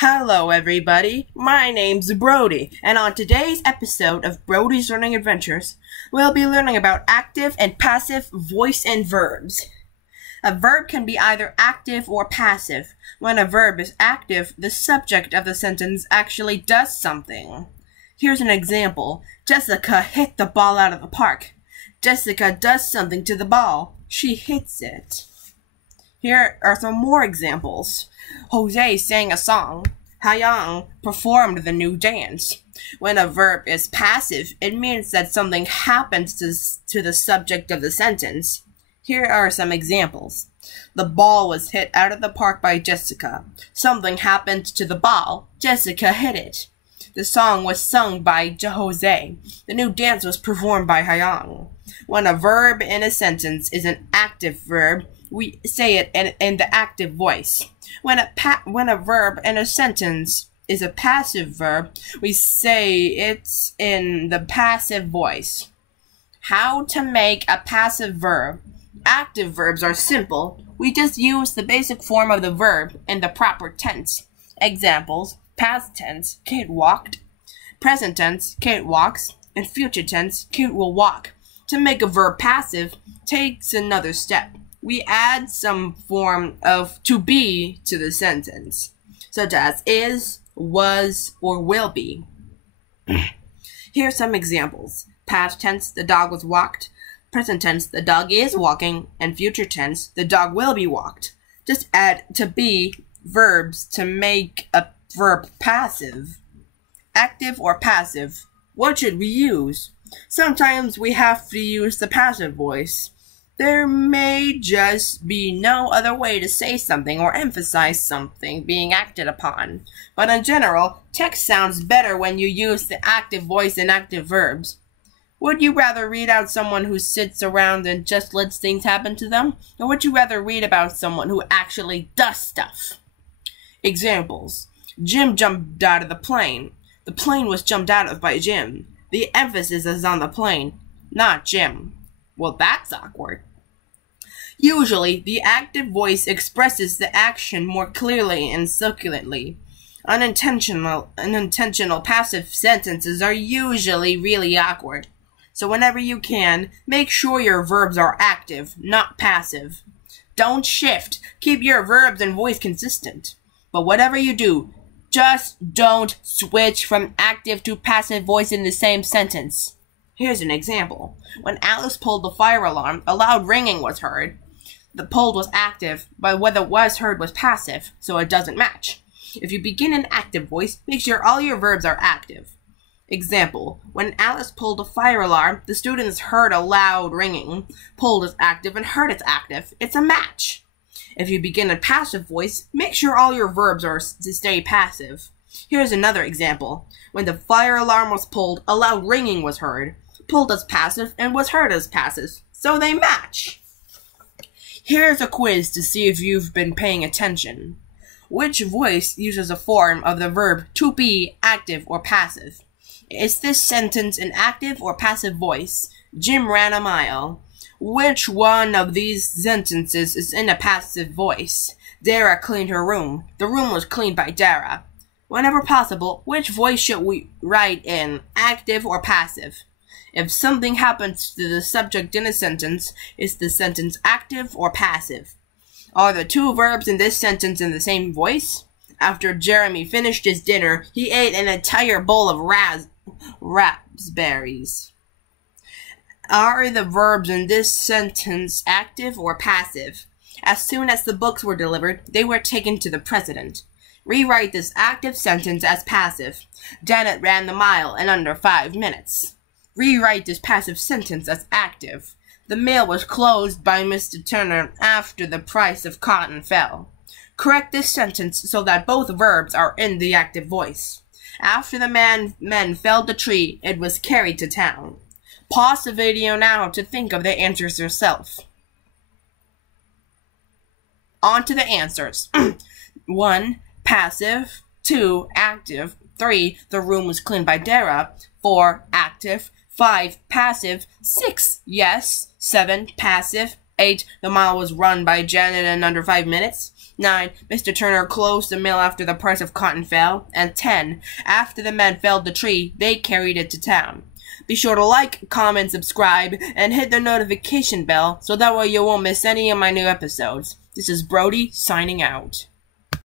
Hello everybody, my name's Brody, and on today's episode of Brody's Learning Adventures, we'll be learning about active and passive voice and verbs. A verb can be either active or passive. When a verb is active, the subject of the sentence actually does something. Here's an example. Jessica hit the ball out of the park. Jessica does something to the ball. She hits it. Here are some more examples. Jose sang a song. Hyang performed the new dance. When a verb is passive, it means that something happens to the subject of the sentence. Here are some examples. The ball was hit out of the park by Jessica. Something happened to the ball. Jessica hit it. The song was sung by Jose. The new dance was performed by Hyang. When a verb in a sentence is an active verb, we say it in the active voice. When a verb in a sentence is a passive verb, we say it's in the passive voice. How to make a passive verb? Active verbs are simple. We just use the basic form of the verb in the proper tense. Examples: past tense, Kate walked; present tense, Kate walks; and future tense, Kate will walk. To make a verb passive takes another step. We add some form of to be to the sentence, such as is, was, or will be. Here are some examples. Past tense, the dog was walked; present tense, the dog is walking; and future tense, the dog will be walked. Just add to be verbs to make a verb passive. Active or passive? What should we use? Sometimes we have to use the passive voice. There may just be no other way to say something or emphasize something being acted upon. But in general, text sounds better when you use the active voice in active verbs. Would you rather read out someone who sits around and just lets things happen to them? Or would you rather read about someone who actually does stuff? Examples: Jim jumped out of the plane. The plane was jumped out of by Jim. The emphasis is on the plane, not Jim. Well, that's awkward. Usually, the active voice expresses the action more clearly and succinctly. Unintentional passive sentences are usually really awkward. So whenever you can, make sure your verbs are active, not passive. Don't shift. Keep your verbs and voice consistent. But whatever you do, just don't switch from active to passive voice in the same sentence. Here's an example. When Alice pulled the fire alarm, a loud ringing was heard. The pulled was active, but what was heard was passive, so it doesn't match. If you begin an active voice, make sure all your verbs are active. Example: when Alice pulled the fire alarm, the students heard a loud ringing. Pulled is active and heard is active. It's a match. If you begin a passive voice, make sure all your verbs are to stay passive. Here's another example. When the fire alarm was pulled, a loud ringing was heard. Pulled as passive and was heard as passive, so they match. Here's a quiz to see if you've been paying attention. Which voice uses a form of the verb to be, active, or passive? Is this sentence an active or passive voice? Jim ran a mile. Which one of these sentences is in a passive voice? Dara cleaned her room. The room was cleaned by Dara. Whenever possible, which voice should we write in, active or passive? If something happens to the subject in a sentence, is the sentence active or passive? Are the two verbs in this sentence in the same voice? After Jeremy finished his dinner, he ate an entire bowl of raspberries. Are the verbs in this sentence active or passive? As soon as the books were delivered, they were taken to the president. Rewrite this active sentence as passive. Janet ran the mile in under 5 minutes. Rewrite this passive sentence as active. The mill was closed by Mr. Turner after the price of cotton fell. Correct this sentence so that both verbs are in the active voice. After the men felled the tree, it was carried to town. Pause the video now to think of the answers yourself. On to the answers. 1. Passive. 2. Active. 3. The room was cleaned by Dara. 4. Active. 5. Passive. 6. Yes. 7. Passive. 8. The mile was run by Janet in under 5 minutes. 9. Mr. Turner closed the mill after the price of cotton fell. And 10. After the men felled the tree, they carried it to town. Be sure to like, comment, subscribe, and hit the notification bell so that way you won't miss any of my new episodes. This is Brody signing out.